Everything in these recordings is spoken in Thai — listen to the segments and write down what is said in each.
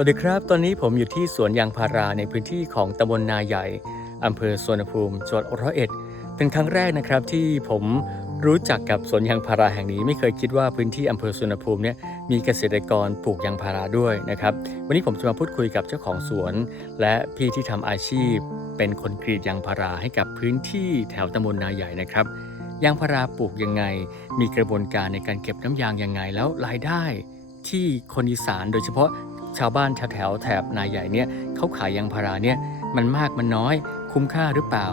วัสดีครับ ตอนนี้ผมอยู่ที่สวนยางพาราในพื้นที่ของตำบลนาใหญ่อำเภอสวนภูมิจังหวัดร้อยเอ็ด เป็นครั้งแรกนะครับที่ผมรู้จักกับสวนยางพาราแห่งนี้ ไม่เคยคิดว่าพื้นที่อำเภอสวนภูมิเนี่ยมีเกษตรกรปลูกยางพาราด้วยนะครับ วันนี้ผมจะมาพูดคุยกับเจ้าของสวน และพี่ที่ทำอาชีพ เป็นคนกรีดยางพาราให้กับพื้นที่แถวตำบลนาใหญ่นะครับยางพาราปลูกยังไง มีกระบวนการในการเก็บน้ำยางยังไงแล้วรายได้ที่คนอีสานโดยเฉพาะ ชาวบ้านแถวแถบนาใหญ่เนี่ยเขาขายยางพาราเนี่ยมันมากมันน้อย คุ้มค่าหรือเปล่า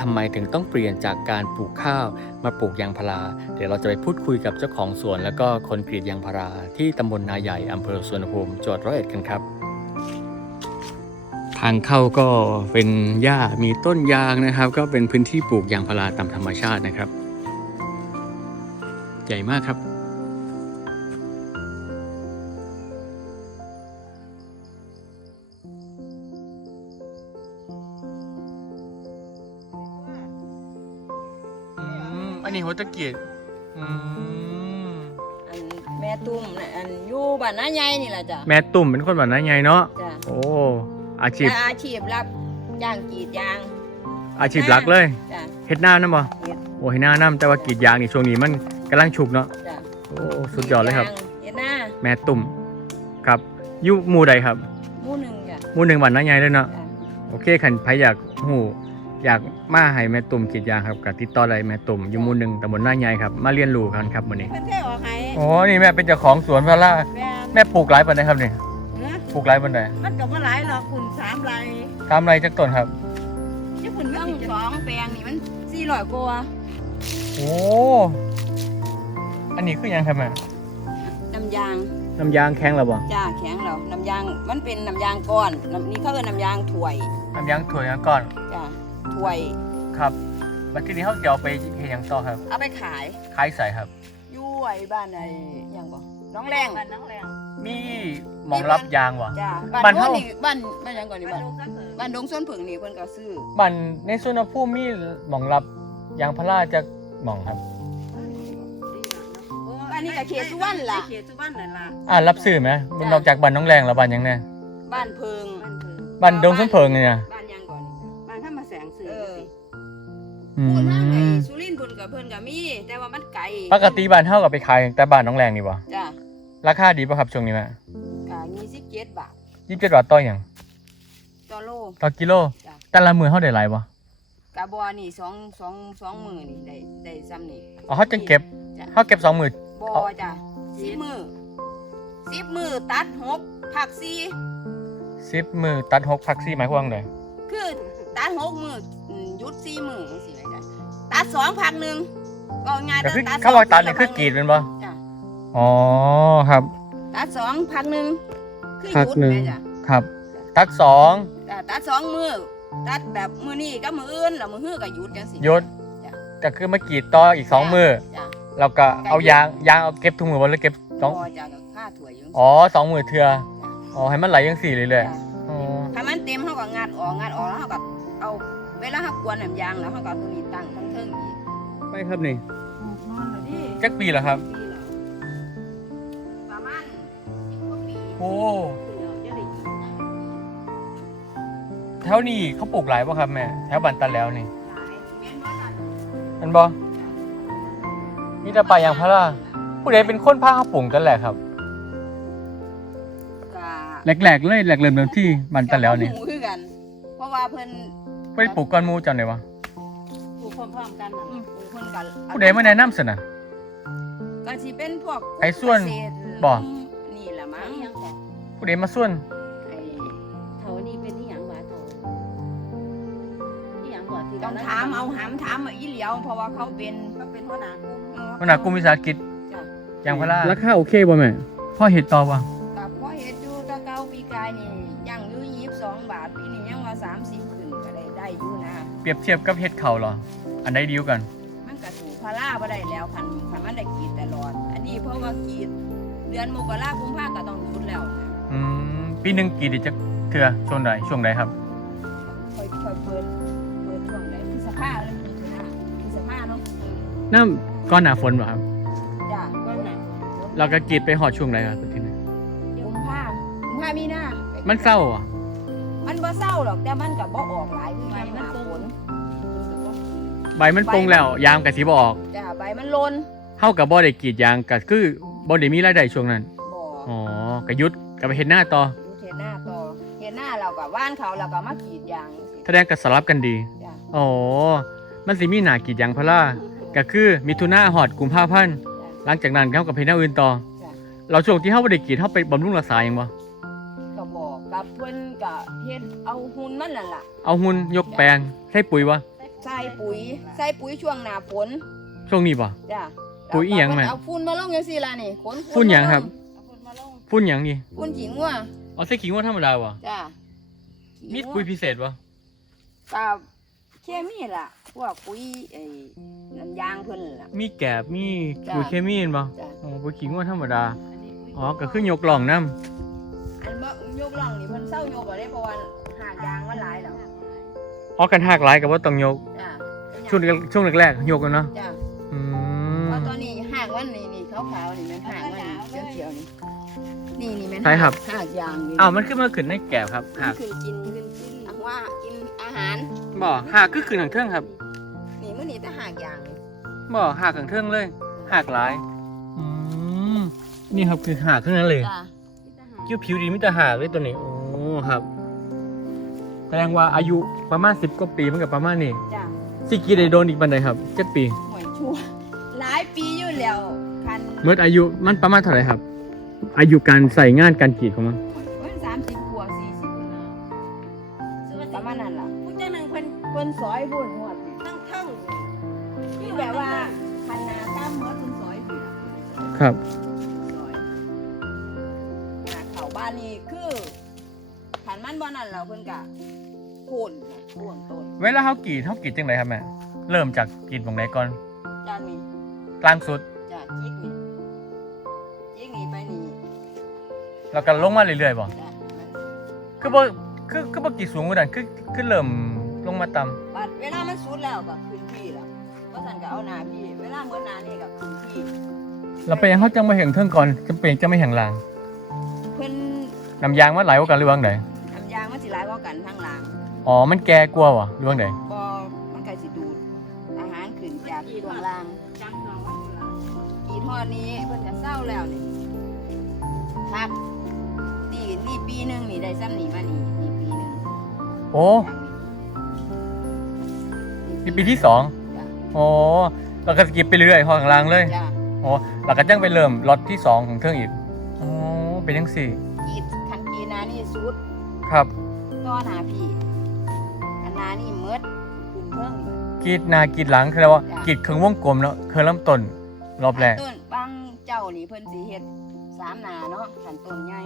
ทำไมถึงต้องเปลี่ยนจากการปลูกข้าวมาปลูกยางพารา เดี๋ยวเราจะไปพูดคุยกับเจ้าของสวน แล้วก็คนกรีดยางพารา ที่ตำบลนาใหญ่อำเภอสวนภูมิจังหวัดร้อยเอ็ดกันครับ ทางเข้าก็เป็นหญ้ามีต้นยางนะครับ ก็เป็นพื้นที่ปลูกยางพาราตามธรรมชาตินะครับ ใหญ่มากครับ กียบอืมอันแม่ตุ้มน่ะอันอยู่บ้านน้าใหญ่นี่แหละจ้ะแม่ตุ่มเป็นคนแบบนั้นไงเนาะจ้ะโอ้อาชีพและอาชีพรับย่างกรีดยางอาชีพหลักเลยจ้ะเฮ็ดหน้านั่นบ่เฮ็ดโอ้เฮ็ดหน้านั่แต่ว่ากรีดยางนี่ช่วงนี้มันกำลังฉุกเนาะจ้ะโอ้สุดยอดเลยครับกรีางเฮ็ดหน้าแม่ตุ่มครับอยู่หมู่ใดครับ หมู่หนึ่งจ้ะหมู่หนึ่งบ้านน้าใหญ่เลยเนาะ จ้ะโอเคคันใครอยากหู อยากมาให้แม่ตุ่มกรีดยางครับก็ติดต่อได้แม่ตุ่มอยู่หมู่หนึ่งตำบลน้าใหญ่ครับมาเรียนรู้กันครับมื้อนี้เพิ่นเทออกให้โอ้นี่แม่เป็นเจ้าของสวนพาราแม่แม่ปลูกหลายปานใดครับนี่เนื้อปลูกหลายปานใดมันก็บ่หลายหรอกคุณสามไรตามไรจักต้นครับที่คุณต้องสองแปลงนี่มัน400กว่าโอ้อันนี้คือหยังครับแม่น้ำยางน้ำยางแข็งแล้วบ่จ้าแข็งแล้วน้ำยางมันเป็นน้ำยางก้อนน้ำนี่เขาเอิ้นน้ำยางถ้วยน้ำยางถั่วยังก่อนจ้ะ ถ้วย ครับแล้วทีนี้เขาจะเอาไปเฮ็ดหยังต่อครับ เอาไปขายขายใส่ครับอยู่ไอ้บ้านไอ้หยังบ่น้องแรงบ้านน้องแรงมีหมองรับยางวะจ้าบ้าบ้านนเฮาโน้นนี่บ้านบ้านหยังก่อนนี่บ้านบ้านดงส้นผึ่งนี่เพิ่นก็ซื้อบ้านในสุนภูมิมีหมองรับยางพาราจากหมองครับอันนี้ก็เขตสุวรรณล่ะเขตสุวรรณนั่นล่ะอ่ารับซื้อไหมนอกจากบ้านน้องแรงแล้วบ้านหยังแน่บ้านเพิงบ้านเพิ่นบ้านดงส้นเพิงเนี่ย อืพูดทางไอ้มสุรินทร์เพิ่นก็เพิ่นก็มี แต่ว่ามันไกลปกติบ้านเฮาก็ไปขายแต่บ้านน้องแรงนี่บ่จ้ะราคาดีป่ะครับช่วงนี้แม่ก็27บาทยี่สิบเจ็ดบาทต่อหยังต่อโล ต่อกิโล จ้ะ แต่ละมือเฮาได้หลายบ่กะบ่นี่สองสองสองมื้อนี่ได้ได้ซ้ำนี่อ๋อเขาจะเก็บจ้ะเฮาเก็บสองมือบ่จ้ะ10มื้อ10มื้อตัดหกผักสี่สิบมือตัดหกพักซี่หมายความว่าไงคือตัดหกมืออืมหยุดสี่มือสิไรจ้ะ ตัดสองพักหนึ่งก็ง่ายก็คือตัดเขาบอกตัดนี่สงคือกรีดเป็นบ่จ้ะอ๋อครับตัดสองพักหนึ่งคือหพักยุดหนึ่งแม่จ้ะครับ ตัดสองจ้ะตัดสองมือตัดแบบมือนี่ก็มืออื่นแล้วมือฮื้อก็หยุดจังสิ ยศจ้ะ ก็คือมากรีดต่ออีกสองมือจ้ะเราก็เอายางยางเอาเก็บทุกมือบ่หรือเก็บสองพอจ้ะก็ค่าถั่วอยู่อ๋อสองมือเทืออ๋อให้มันไหลยังสี่เลยเลยจ้ะๆอ๋อ ถ้ามันเต็มเขาก็งัดออกงัดออกแล้วเขาก็เอา เวลาเขากวนน้ำยางแล้วเขาก็เอาตัวนี้ตั้งทั้งเทิงอีกไปครับนี่นอนเลยดิจักปีแล้วครับ ปีละประมาณสิบกว่าปีโอ้จะได้กินนะแถวนี้เขาปลูกหลายป่ะครับแม่แถวบันตันแล้วนี่หลายแม่นบ่ล่ะมันบ่นี่จะไปลายางพาราผู้ใดเป็นคนพาเขาปลูกกันแหละครับก็ แหลกๆเลยแหลกเริ่มเริ่มที่บันตันแล้วนี่หมูคือกัน เพราะว่าเพิ่น ผู้ใดปลูกก้อนหมูจังไดวะปลูกพร้อมๆกันนั่นอืมล่ะเพิ่นกันผู้ใดมาแนะนำสินะ ก็สิเป็นพวกไอ้ส่วนเกษตรบ่ นี่ล่ะมั้อังนนี้ยังบอกผู้ใดมาส่วน ไอ้เท่านี้เป็นที่หยังหวาเท่าที่หยังบ่ที่ต้องถามเอาหามถามเอาอีเหลียวเพราะว่าเขาเป็นเขาเป็นหัวหน้ากลุ่มเออวันหนากลุ่มวิสาหกิจจ้ะ ยางพาราราคาโอเคบ่แม่พ่อเห็ดต่อบ่กับพ่อเฮ็ดอยู่แตะเก่าปีกายนี่ อยู่นะเปรียบเทียบกับเห็ดเขาเหรอ อันใดดีกว่ากัน มันก็ถูกพาราบ่ได้แล้วคันคันมันได้กรีดตลอด อันนี้เพราะว่ากรีดเดือนมกราคมกุมภาก็ต้องหยุดแล้วนะอืมปีหนึ่งกี่เดือนจะเทื่อช่วงใดช่วงใดครับ ค่อยค่อยเปิดเปิดช่วงไหนพฤษภาเลยมีนาพฤษภาเนาะอืมน้ำก้อนหนาฝนบ่ครับ จ้ะก็หนักเราก็กรีดไปหอดช่วงใดครับทีนี้กุมภากุมภามีนามันเศร้าอะมันบ่ เศร้าหรอกแต่มันก็บ่ออกหลายคือใบยามหมันน้าตรงฝนใบมันปรุงแล้วยามกับสีบออกจ้าใบมันลนเท่ากับบ่ได้กรีดยางก็คือบ่ได้มีรายได้ช่วงนั้นบ่อ๋อก็หยุดก็ไปเห็นหน้าต่อดูเทหน้าต่อเทหน้าเราก็ว่านเขาเราก็มากรีดยางจังซี่แสดงก็สลับกันดีจ้าอ๋อมันสิมีหนากรีดยางพาราก็คือมิถุนาหอดกุมภาพันธ์หลังจากนั้นเขากับเพนหน้าอื่นต่อจ้าเราช่วงที่เขาบ่ได้กรีดเขาไปบำรุงรักษาหยังบ่ก็บอ กกับเพิ่นก็เฮ็ดเอาหุ่นมันนั่นล่ะเอาหุ่นยกแปลงใส่ปุ๋ยวะใส่ปุ๋ยใส่ปุ๋ยช่วงหน้าฝนช่วงนี้บ่จ้าปุ๋ยอิหยังแม่เอาฝุ่นมาลงจังซี่ล่ะนี่ขนฝุ่นหยังครับเอาคนมาลงฝุ่นหยังนี่ฝุ่นขี้งัวเอาใส่ขิงว่าธรรมดาวะจ้ามีมีปุ๋ยพิเศษบ่กับเคมีล่ะพวกปุ๋ยไอ้น้ำยางเพิ่นล่ะมีแกบมีจ้ะปุ๋ยเคมีเห็นบ่จ้าอ๋อปุ๋ยขิงว่าธรรมดาอันนี้ปุ๋ยอ๋อก็คือยกล่องน้ อันบ่ยกล่องนี่เพิ่นเศร้ายกบ่ได้เพราะว่าหากยางมันหลายแล้วำอ๋อกันหักหลายก็บ่ต้องยก จ้าช่วงช่วงแรกๆยกกันเนาะจ้าอืมเพราะตอนนี้หากมันนี่นี่ขาวๆนี่แม่นหากมันนี่เขียวๆนี่นี่นี่แม่นใช่ครับหากยางนี่อ้าวมันขึ้นมาขึ้นในแกบครับหักขึ้นกินขึ้นกินอะว่ากินอาหารบ่หักคือขึ้นทางเทิงครับนี่มื้อนี้แต่หากยางนี่บ่หักทางเทิงเลยหักหลายอืมนี่ครับคือหักทั้งนั้นเลย จ้า คิ้วผิวดีมิตรหักเลยตัวนี้โอ้ครับแสดงว่าอายุประมาณ10กว่าปีมันกับประมาณนี้จ้าสิกี่ได้โดนอีกบันไดครับเจ็ดปีหวยชั่วหลายปีอยู่แล้วคันเมื่ออายุมันประมาณเท่าไหร่ครับ อายุการใส่งานการกรีดของมันมันสามสิบกว่าสี่สิบซื้อมาประมาณนั้นล่ะผู้เจ้าหนึ่งเพิ่นเพิ่นซอยบุญหวดนี่ตั้งเท่งคือแบบว่าคันนาตามเมื่อเพิ่นซอยบุญครับาเขาบ้านนี่คือคันมันบ่นั่นแล้วเพิ่นก็โค่นนะโค่นต้นเวลาเขากรีดเขากรีดจังไรครับแม่ เริ่มจากกรีดตรงไหนก่อนจานนี้กลางสุดจ้ะจิกนี่จิกนี่ไปนี่แล้วก็ลงมาเรื่อยๆบ่จ้ะมันคือบ่คือคือบ่กรีดสูงกว่านั้นคือคือเริ่มลงมาต่ำบัดเวลามันสุดแล้วก็ขึ้นพี่แล้วว่าซั่นก็เอาหน้าพี่ เวลาเมื่อหน้านี่ก็ขึ้นพี่เราไปยังเขาจังมาแห่งเทิงก่อนจำเป็นจะไม่แห่งลางเพิ่นน้ำยางมันไหลกว่ากันหรือว่าไงทำยางมันสิหลายกว่ากันทางหลังอ๋อมันแก่กลัวาวะหรือว่าไงบอมันก็สิดูดอาหารขึ้นจากดวงล่างจำน้องว่าอยู่ละกี่ทอดนี้เพิ่นจะเศร้าแล้วนี่พักนี่นี่ปีหนึงนี่ได้ซ้ำนี่มานี่นี่ปีหนึงโอ้นี่ปีที่สองจ้ะโอ้เราก็สกิปไปเรื่อยๆพอข้างล่างเลยจ้ะโอ้เราก็จังไปเริ่มล็อตที่สองของเครื่องอีกโอ้ เป็นยังสี่กีดคันกีนานี่สุดครับต้อหนาพี่อันนานี่เมดคุมเพิ่งกรีดหนากรีดหลังคือว่ากรีดเครื่องวงกลมแล้วเครื่องลำต้นรอบแรก ต้นบางเจ้านี่เพิ่นสิเฮ็ดสามหนาเนาะขันต้นใหญ่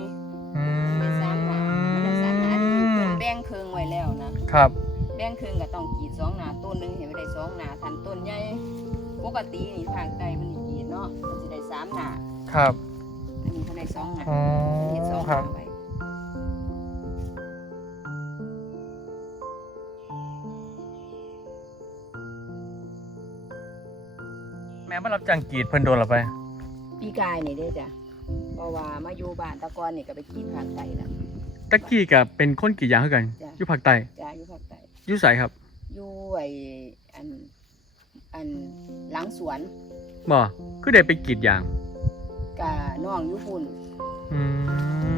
อืเป็นสามหนาเป็นสามหนาที่เพิ่นมแบ่งเครื่องไว้แล้วนะครับ แบ่งครึ่งก็ต้องกรีดสองหนาต้นหนึงเห็นไม่ได้สองหนาทันต้นใหญ่ปกตินี่ทางใต้มันนี่กรีดเนาะมันสิได้สามหนาครับอันนี้เขาได้ สองหนาอ๋อเห็ดสองคหรันาบไว้แม่มารับจ้างกรีดเพิ่นโดนเราไป ปีกายนี่เด้อจ้ะเพราะว่ามาอยู่บ้านตะกอนนี่ก็ไปกรีดภาคใต้แล้ว ตะกี้กับเป็นคนกรีดยางเท่ากันจ้ะ อยู่ภาคใต้จ้ะอยู่ภาคใต้อยู่ไสครับอยู่ไอ้อันอันหลังสวน บ่คือได้ไปกรีดยาง กะน้องอยู่พุ่นอื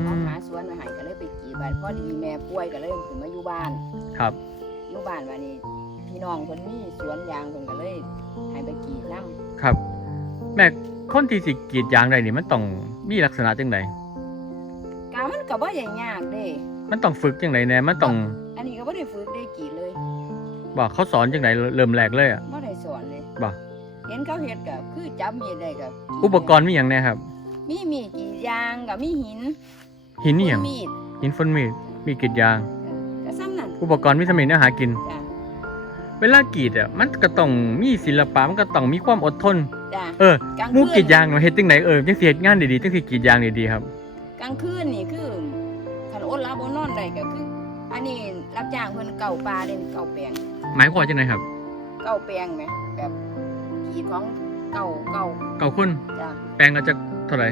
น้องมหาสวนมาให้ก็เลยไปกรีดบ้านพอดีแม่ป่วยก็เลยขึ้นมาอยู่บ้านครับ อยู่บ้านวันนี้พี่น้องเพิ่นมีสวนยางเพิ่นก็เลยให้ไปกรีดนํครับ แม่คนที่สิกรีดยางได้นี่มันต้องมีลักษณะจังไดกามันก็บ่ใหญ่ยากเด้ มันต้องฝึกจังไดแน่มันต้องอันนี้ก็บ่ได้ฝึกได้กรีดเลยบอกเขาสอนจังไดเริ่มแรกเลยอะบ่ได้สอนเลยบ่ เห็นเขาเฮ็ดก็คือจับมีดได้ก็อุปกรณ์มีหยังแน่ครับ มีมีดกรีดยางก็มีหินหินนี่หยังมีดหินฝนมีดมีกรีดยาง ก็ซ้ำนั่นอุปกรณ์วิตามินอาหารกิน จ้ะเวลากรีดอะมันก็ต้องมีศิลปะมันก็ต้องมีความอดทน จ้ะ เออกลางหมูคืนกรีดยางเนาะเฮ็ดจังไดเออจังสิเฮ็ดงานดีๆจังสิกรีดยางดีๆครับ กลางคืนนี่คือคันอดหลับบ่นอนได้ก็คือ อันนี้รับจ้างเพิ่นเก่าปลาเด่นเก่าแปลงหมายความว่าจังไดครับ เก่าแปลงไหมแบบ กรีดของเก่าเก่าเก่าคนจ้ะแปลงก็จะเท่าไหร่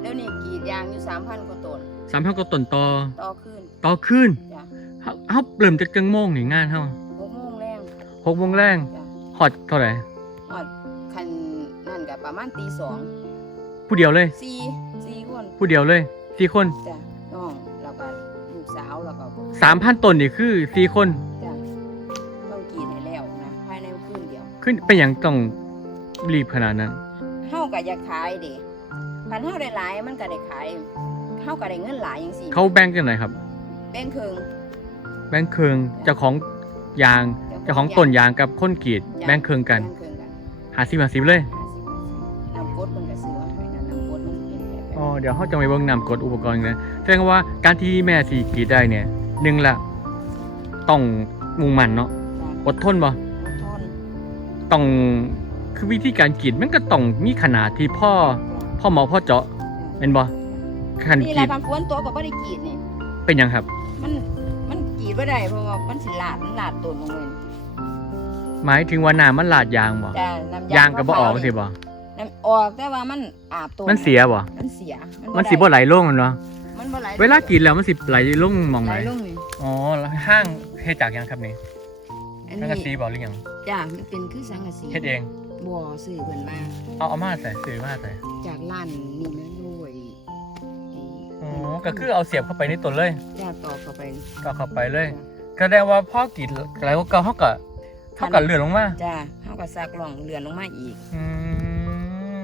เดี๋ยวนี้กรีดยางอยู่3,000กว่าต้นสามพันก็ต้นต่อต่อขึ้นต่อขึ้นจ้ะเฮาเฮาเริ่มจากจังโมงนี่งานเฮาหกโมงแรงหกโมงแรงจ้ะฮอดเท่าไหร่ฮอดคันนั่นก็ประมาณตีสองผู้เดียวเลยสี่สี่คนผู้เดียวเลยสี่คนจ้ะน้องแล้วก็ลูกสาวแล้วก็สามพันต้นนี่คือสี่คน ขึ้นเป็นอย่างต้องรีบขนาดนั้นเฮาก็อยากขายเด้คันเฮาได้หลายมันก็ได้ขายเฮาก็ได้เงินหลายจังซี่เขาแบ่งกันไหนครับ แบ่งครึ่งแบ่งเครืองเจ้าของยางเจ้าของต้นยางกับคนกรีดจ้ะแบ่งเครืองกันแบ่งครึ่งกันหาสิบหาสิบเลย50น้ำกดมันก็ซื้อมาให้นะน้ำกดมันเป็นแบบอ๋อเดี๋ยวเขาจะไปเบิ่งนำกดอุปกรณ์นะแสดงว่าการที่แม่สีกรีดได้เนี่ยหนึ่งละต้องมุ่งมั่นเนาะอดทนบ่อดทน ต้องคือวิธีการกรีดมันก็ต้องมีขนาดที่พ่อพ่อหมอพ่อเจาะเป็นบ่ขันนี่กแหรีละดคันฝนตกก็บ่ได้กรีดนี่ เป็นหยังครับ มันมันกรีดบ่ได้เพราะว่ามันสิลาดมันลาดต้นลงเลยหมายถึงว่าน้ำมันลาดยางบ่จ้ะน้ำยางก็บ่ออกสิบ่น้ำออกแต่ว่ามันอาบต้นมันเสียบ่มันเสียมันสิบ่ไหลลงมันเนาะมันบ่ไหลเวลากรีดแล้วมันสิไหลลงหมองไหไหลนลงนี่อ๋อแล้วห้างเฮ็ดจากหยังครับนี่อันสังนี้กะสีบ่หรือหยัง จ้ะมันเป็นคือสังกะสีเฮ็ดเองบ่ซื้อเพิ่นมาเอาเอามาใส่ซื้อมาใส่จากร้านนี่แม่นด้วยไอ้อ๋อก็คือเอาเสียบเข้าไปในต้นเลยจ้ะตอกเข้าไปก็เข้าไปเลยแสดงว่าพ่อกรีดแล้วก็เขาก็เขาก็เลื่อนลงมาจ้ะเฮาก็ซักล่องเลื่อนลงมาอีกอื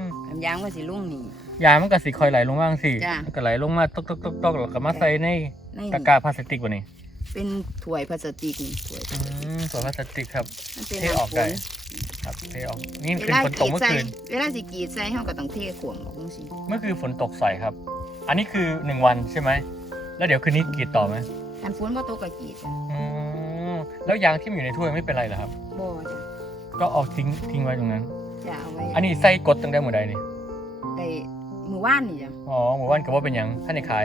มน้ำยางมันสิลงนี่ยามันก็สิคอยไหลลงมาจังสิจ้ะมันก็ไหลลงมาตกตกตกตกแล้วก็มาใส่ในในตะกร้าพลาสติกบ่นี่ เป็นถ้วยพลาสติกนี่ถ้วยพอืลาสติกมส่วนพลาสติกครับ มันเป็นเทออกน้ำฝได้นครับเทออกนี่เวคือลาฝนกตรีกดเมื่อใส่คืน เวลาสิกรีดใส่เฮาก็ต้องเทขวงออกจังซี่เมื่อคืนฝนตกใส่ครับ อันนี้คือหนึ่งวันใช่ไหม แล้วเดี๋ยวคืนนี้กรีดต่อไหมคันฝนบ่ตกก็กรีดจ้ะอืมแล้วยางที่มันอยู่ในถ้วยไม่เป็นไรเหรอครับ บ่จ้ะก็เอาทิ้งทิ้งไว้ตรงนั้น จะเอาไว้อันนี้ใส่กดตั้งแต่หมดใดนี่ได้มื้อวานนี่จ้ะอ๋อหมู่บ้านก็ว่าเป็นหยังท่านในขาย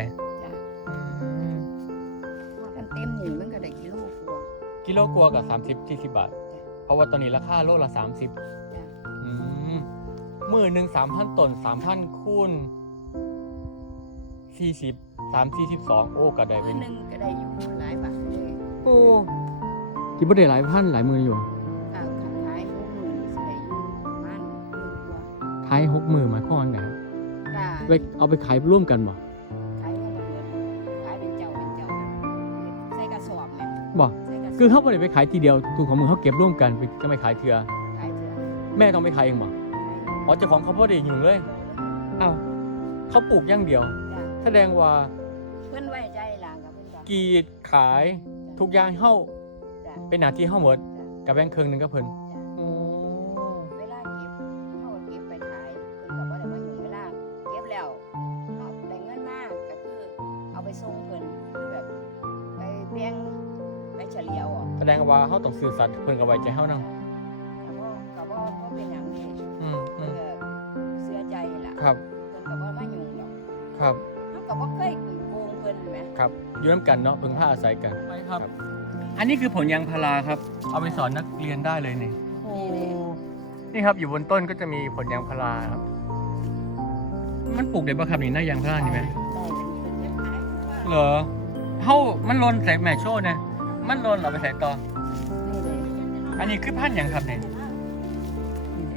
กิโลกลัวกับ30 40บาท เพราะว่าตอนนี้ราคาโลละ30จ้ะอืมมือหนึ่งสามพันต้นสามพันคูณสี่สิบสามสี่สิบสองโอ้ก็ได้มื้เป็อนหนึงก็ได้อยู่หลายบาทเลยโอ้ที่บ่ได้หลายพันหลายหมืออยู่ถ้าคันขายพวกมื้อนี่สิได้อยู่ประมาณหมื่นกว่าขายหกมือหมายความว่าไงครับก็ไปเอาไปขายร่วมกันบ่ คือเขาบ่ได้ไปขายทีเดียวถูกของมือเขาเก็บร่วมกันไปจะไม่ขายเถื่อขายเถอะแม่ต้องไปขายเองบ่อ๋อเจ้าของเขาบ่ได้ยุ่งเลยอ้าวเขาปลูกอย่างเดียว จ้ะแสดงว่าเพิ่นไว้ใจหลานกับเพิ่นก็กรีดขายทุกอย่างเฮาจ้ะเป็นหน้าที่เฮาหมดจ้ะกับแบงค์ครึ่งหนึงกับเพิ่น เฮาต้องซื่อสัตย์เพิ่นก็ไว้ใจเฮานำก็บ่ก็บ่บ่เป็นหยังนี่อืมอืเพิ่นมก็เชื่อใจล่ะครับเพิ่นก็บ่มายุ่งดอกครับเฮาก็บ่เคยโกงเพิ่นแหมครับอยู่น้ำกันเนาะพึ่งผ้าอาศัยกัน ไปครับ อันนี้คือผลยางพาราครับ เอาไปสอนนักเรียนได้เลยนี่ นี่เลยนี่ครับอยู่บนต้นก็จะมีผลยางพาราครับ มันปลูกได้ปะครับนี่หน้ายางพารานี่ไหมได้เลยเหรอเฮามันหลนใส่แม่โชว์นะมันหลนเอาไปใส่ต่อนี่เลย อันนี้คือพันธุ์หยังครับเนี่ย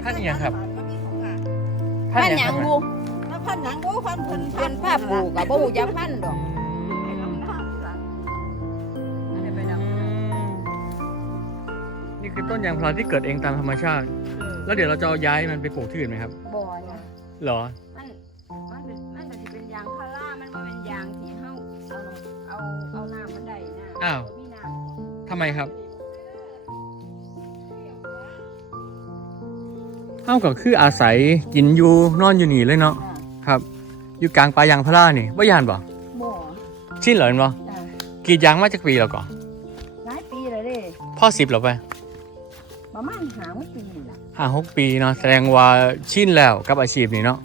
พันธุ์หยังครับพันหยังครับบูพันหยังโอ้พันเพิ่นเพิ่นภาพบูก็บ่ฮู้จักพันดอกนี่คือต้นยางพาราที่เกิดเองตามธรรมชาติ แล้วเดี๋ยวเราจะเอาย้ายมันไปปลูกที่อื่นไหมครับบ่นะเหรอมันมันเป็นมันก็สิเป็นยางพารามันบ่เป็นยางที่เฮาเอาเอาเอาน้ำมันได้นะอ้าวมีน้ำทำไมครับ เท่ากับคืออาศัยกินอยู่นอนอยู่นี่เลยเนาะอ่าครับอยู่กลางป่ายางพารานี่ว่ายานบ่บ่ชินเหรอเห็นบ่จ้ะกรีดยางมาจากปีแล้วก่อนหลายปีแล้วเด้พ่อสิบแล้วไปประมาณ5ปีนี่ล่ะห้าหกปีเนาะแสดงว่าชินแล้วกับอาชีพนี้เนาะ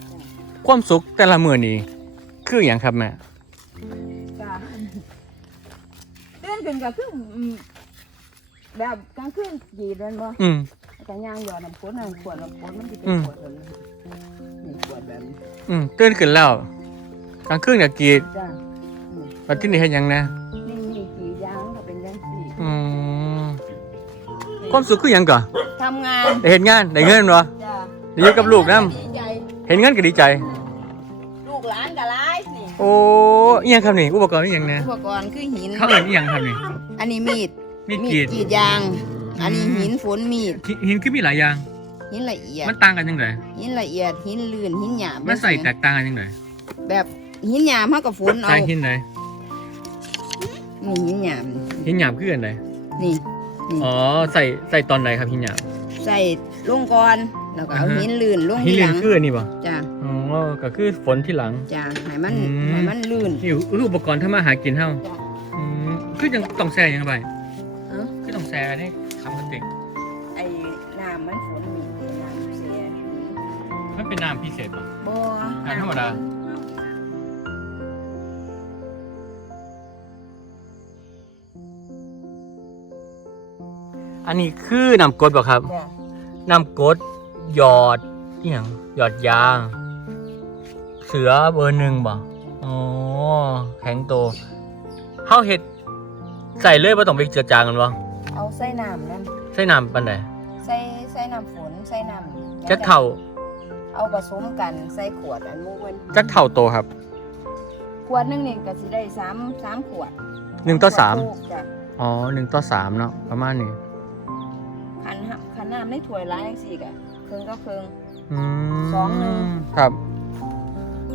ความสุขแต่ละมื้อนี้คืออย่างครับแม่ก็ตื่นขึ้นก็คืออืมแบบกลางคืนกรีดแม่นบ่อืม แต่ย่างหยอดน้ำฝนน้ำขวดน้ำฝนมันสิเป็นอืมขวดแบบนี้นี่ขวดแบบนี้อืมตื่นขึ้นแล้วกลางคืนก็กรีดจ้ะแล้วที่นี่เห็นยังนะนี่มีกี่อยางก็เป็นยังสี่อืมความสุขคือหยังก่อนทำงานได้เห็นงานได้เงินบ่จ้ะได้อยู่กับลูกนํดีใจเห็นเงินก็ดีใจ ลูกหลานก็หลายนี่โอ้อีหยังครับนี่อุปกรณ์อีหยังนะอุปกรณ์คือหิน เขาเอิ้นอีหยังครับนี่อันนี้มีดมีดกรีดกรีดยาง อันนี้อืมหินฝนมีดหินหินคือมีหลายอย่าง หินละเอียด มันต่างกันจังไดหินละเอียด หินลื่น หินหยาบมันใส่แตกต่างกันจังไดแบบหินหยาบเฮากับฝนเอาใส่หินไหนนี่หินหยาบหินหยาบคืออันใดนี่อ๋อใส่ใส่ตอนไหนครับหินหยาบใส่ลงก่อนแล้วก็เอาอ่าฮะหินลื่นลงหินทีเหหลือลังงคืออันนี้บ่จ้ะอ๋อก็คือฝนที่หลังจ้ะให้มันอืมให้มันลื่นนี่คืออุปกรณ์ทำมาหากินเฮาจ้ะอืมคือยังต้องแซ่ยังไงไปเอ้าคือต้องแซ่นี่ ทำกระติกไอ้น้ำมันฝนมีดน้ำเสียหินมันเป็นน้ำพิเศษป่ะบ่น้ำธรรมดาอันนี้คือน้ำกรดบ่ครับจ้ะน้ำกรดหยอดอหย่างหยอดยาง เสือเบอร์หนึ่งบ่อ๋อแข็งโตเฮาเห็ดใส่เลยบ่ต้องไปเจือจางกันบ่ เอาใส่น้ำนั่นใส่น้ำปานใดใส่ใส่น้ำฝนใส่น้ำจักเท่าเอาผสมกันใส่ขวดอันมูมันจักเท่าโตครับ ขวดหนึงนี่ก็สิได้สามสามขวดหนึ่งต่อสามขวดลูกจ้ะอ๋อหนึ่งต่อสามเนาะประมาณนี้ขันหักขันน้ำในถ้วยร้ายจังซี่ก็ครึ่งก็ครึ่งอืมสองหนึ่ง ครับ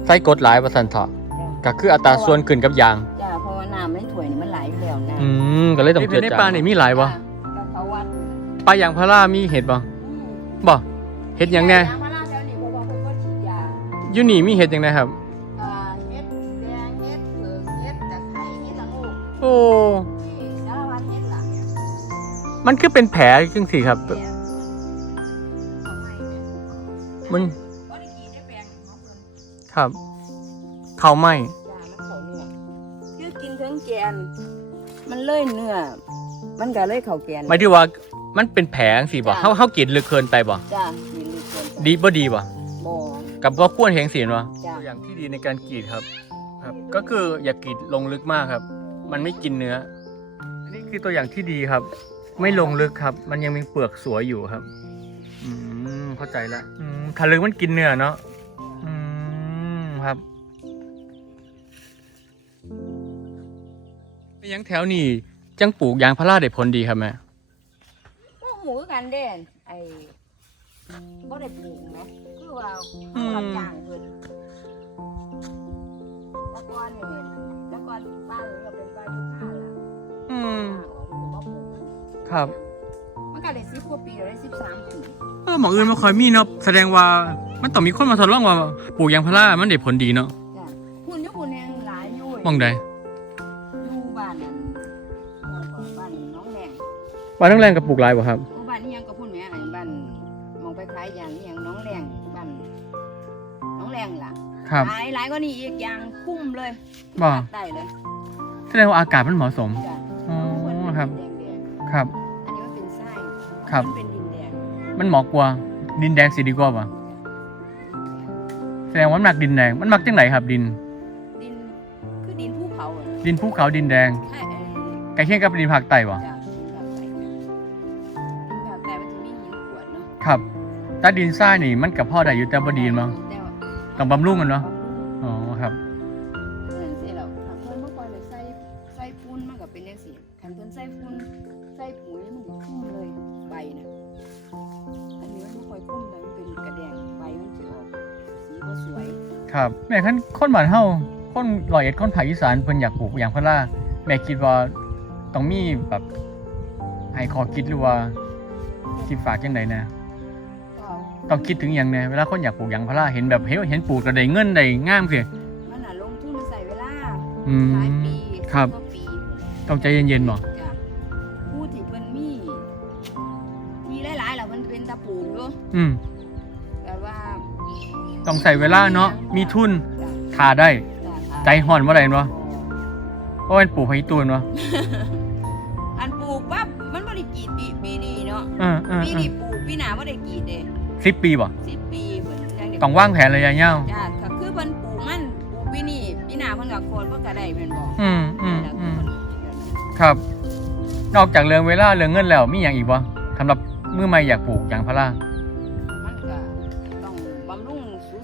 ใส่กดหลายประสันเถาะจ้ะก็คืออัตราส่วนขึ้นกับยางจ้ะเพราะ ว่าน้ำในถ้วยนี่มันไหลอยู่แล้วนะอืมก็เลยต้องเจือจางในปลานี่มีหลายบ่จ้ะก็เขาวัดปลาอย่างพารามีเห็ดบ่อืมบ่เห็ดหยังแน่ยางพาราแถวนี้เพราะว่าเพิ่นก็ฉีดยาอยู่นี่มีเห็ดหยังไงครับอ่าเฮ็ดแดงเฮ็ดเผือกเฮ็ดตะไคร้เฮ็ดละโงูโอ้ นี่สารพัดเฮ็ดล่ะมันคือเป็นแผลจังสิครับเนี่ยเอาให้เนี่ยมันบ่ได้กินได้แปลงของเพิ่นครับ เขาไหม แกน มันเลยเนื้อ มันก็เลยเข้าแกนหมายถึงว่ามันเป็นแผลจังสิบ่จ้ะเฮาเฮากินลึกเกินไปบ่จ้ากินลึกเกินไปดีบ่ดีบ่บ่กับก็ควรเห็นสินวะจ้าตัวอย่างที่ดีในการกรีดครับ ครับ ก็คืออย่ากรีดลงลึกมากครับ มันไม่กินเนื้อ อันนี้คือตัวอย่างที่ดีครับ ไม่ลงลึกครับ มันยังมีเปลือกสวยอยู่ครับ อืมเข้าใจละอืมถ้าลึกมันกินเนื้อเนาะอืมครับ ยังแถวนี้จังปลูกยางพาราได้ผลดีครับแม่พวกหมูกันเด่นไอ้บ่ได้ปลูกนะคือว่าอืมรับจ้างเพิ่นแล้วก่อนนี่แล้วก่อนบ้านนี่ก็เป็นบ้านอยู่ข้างล่ะอืมบ่ปลูกครับ มันก็ได้10กว่าปีแล้วได้13ปีเออหมองอื่นไม่ค่อยมีเนาะแสดงว่ามันต้องมีคนมาทดลองว่าปลูกยางพารามันได้ผลดีเนาะจ้ะคุณอยู่คุณแห่งหลายอยู่หมองใด บ้านทั้งแรงกับปลูกหลายบ่ครับโอ้บ้านนี้ยังก็พูดแม่ไอ้บ้านมองไปขายอย่างนี้อย่างน้องแรงบ้านน้องแรงล่ะครับหลายหลายก็นี่อีกอย่างคุ้มเลยบ่ได้เลยแสดงว่าอากาศมันเหมาะสมจ้ะอ๋อเพิ่นเป็นครับแดงแดงครับๆอันนี้มันเป็นไส้ครับมันเป็นดินแดงมันเหมาะกว่าดินแดงสีดีกว่าป่ะแสดงว่ามันหมักดินแดงมันหมักจังไหนครับ ดิน ดินคือดินภูเขาอะดินภูเขาดินแดงใช่ไอ้ใกล้เคียงกับดินภาคใต้ป่ะ ครับถ้าดินทรายนี่มันกับพ่อได้อยู่แต่บ่ดีมั้งแต่ว่าต้องบำรุงมันเนาะบำรุงอ๋อครับ เพิ่นสิแล้วถ้าเพิ่นบ่ค่อยได้ใส่ใส่ปูนมันก็เป็นจังซี่คันเพิ่นใส่ปูนใส่ปุ๋ยมันสิคุ้มเลยใบน่ะอันนี้มันบ่ค่อยคุ้มเลยมันเป็นกระแดงใบมันสิออกสีบ่สวยครับ แม่คันคนบ้านเฮาคนร้อยเอ็ดคนภาคอีสานเพิ่นอยากปลูกยางพาราแม่คิดว่าต้องมีแบบให้ขอคิดหรือว่าสิฝากจังไดนะก็ ต้องคิดถึงอย่างแน่เวลาคนอยากปลูกยางพาราเห็นแบบเห็นเห็นปลูกแล้วได้เงินได้งามสิมันน่ะลงทุนใส่เวลาอืม หลายปีครับสิกว่าปีต้องใจเย็นๆบ่จ้ะผู้ที่เพิ่นมีทีหลายๆแล้วเพิ่นเป็นตะปูอยู่อืมแต่ว่าต้องใส่เวลาเนาะมีทุนจ้ะทาได้ จ้ะใจห่อนว่าไรเนาะเพราะมันปลูกไผ่ตูนวะอันปลูกปั๊บมันบ่ได้กรีดปีปีนี้เนาะ เออเออปีนี้ปลูกปีห สิบปีบ่10ปีเพิ่นยังได้ต้องวางแผนระยะยาวจ้ะก็คือเพิ่นปลูกมันปลูกปีนี้ปีหน้าเพิ่นก็โคนเพิ่นก็ได้แม่นบ่อืมครับ นอกจากเรื่องเวลาเรื่องเงินแล้วมีอย่างอีกบ่สำหรับมือใหม่อยากปลูกยางพารามันก็ต้องบำรุง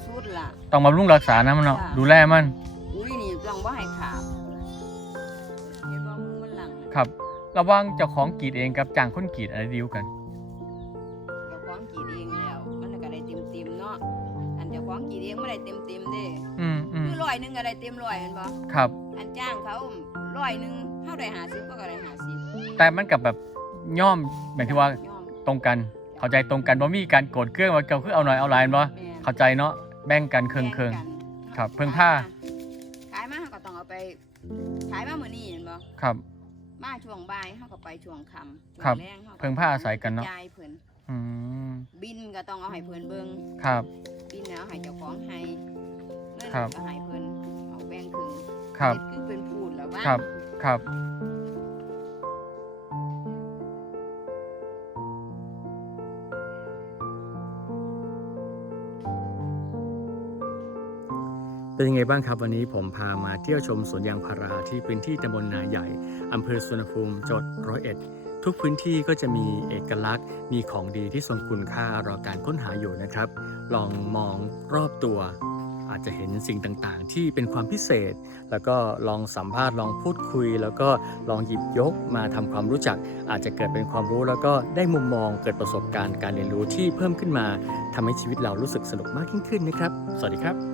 สุดๆล่ะ ต้องบำรุงรักษานะมันเนาะจ้ะดูแลมัน อุ้ยนี่ต้องบ่ให้ขาดเห็นบ่มือมันหลัง ครับ ระหว่างเจ้าของกรีดเองกับจ้างคนกรีดอะไรดีกว่ากัน นเจ้าของกรีดเองบ่ได้เต็มๆเด้อืมอืมคือร้อยหนึงก็ได้เต็มร้อยแม่นบ่ครับ อันจ้างเขาร้อยหนึงเฮาได้50ก็ก็ได้50แต่มันกับแบบย่อมแบบที่ว่าย่อมตรงกัน เข้าใจตรงกันว่ามีการโกรธเครื่องว่าเก่าคือเอาหน่อยเอาหลายบ่แม่นเข้าใจเนาะแบ่งกันเครื่องเครื่อง แบ่กันครับเพิ่งผ้า ขายมาเขาก็ต้องเอาไปขายมามื้อนี้เห็นบ่ครับ มาช่วงบ่ายเขาก็ไปช่วงค่ำช่วครับงแรงเขาก็เพิ่งผ้าอาศัยกันเนาะ จ่ายเพิ่น อืมบินก็ต้องเอาให้เพิ่นเบิ่งครับ บินเอาให้เจ้าของให้เงินครับ ก็ให้เพิ่นเอาแบ่งครึ่งครับ เฮ็ดคือเป็นพูดแล้วว่าครับ ครับ เป็นยังไงบ้างครับวันนี้ผมพามาเที่ยวชมสวนยางพาราที่พื้นที่ตำบลนาใหญ่อำเภอสุวรรณภูมิจังหวัดร้อยเอ็ด ทุกพื้นที่ก็จะมีเอกลักษณ์ มีของดีที่ทรงคุณค่ารอการค้นหาอยู่นะครับ ลองมองรอบตัว อาจจะเห็นสิ่งต่างๆ ที่เป็นความพิเศษ แล้วก็ลองสัมภาษณ์ลองพูดคุย แล้วก็ลองหยิบยกมาทำความรู้จัก อาจจะเกิดเป็นความรู้แล้วก็ได้มุมมองเกิดประสบการณ์การเรียนรู้ที่เพิ่มขึ้นมาทำให้ชีวิตเรารู้สึกสนุกมากยิ่งขึ้นนะครับ สวัสดีครับ